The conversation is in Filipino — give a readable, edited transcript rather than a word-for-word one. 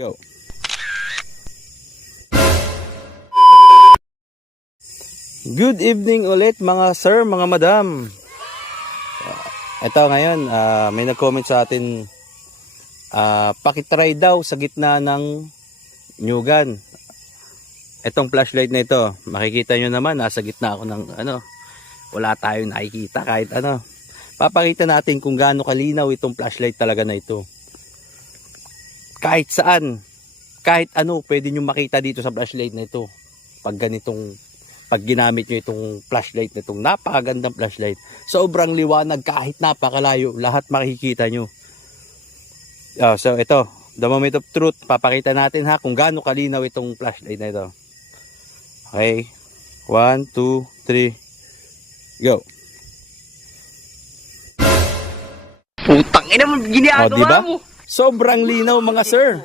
Go. Good evening ulit mga sir, mga madam. Ito ngayon, may nag-comment sa atin, pakitry daw sa gitna ng nyugan. Itong flashlight na ito, makikita nyo naman, nasa gitna ako ng wala tayong nakikita kahit ano. Papakita natin kung gaano kalinaw itong flashlight talaga na ito. Kahit saan, kahit ano, pwede nyo makita dito sa flashlight na ito. Pag ginamit nyo itong flashlight na itong napakagandang flashlight, sobrang liwanag kahit napakalayo, lahat makikita nyo. So ito, the moment of truth, papakita natin ha kung gaano kalinaw itong flashlight na ito. Okay, 1, 2, 3, go. Putang ina mo, ginagawa diba? mo. Sobrang linaw mga sir.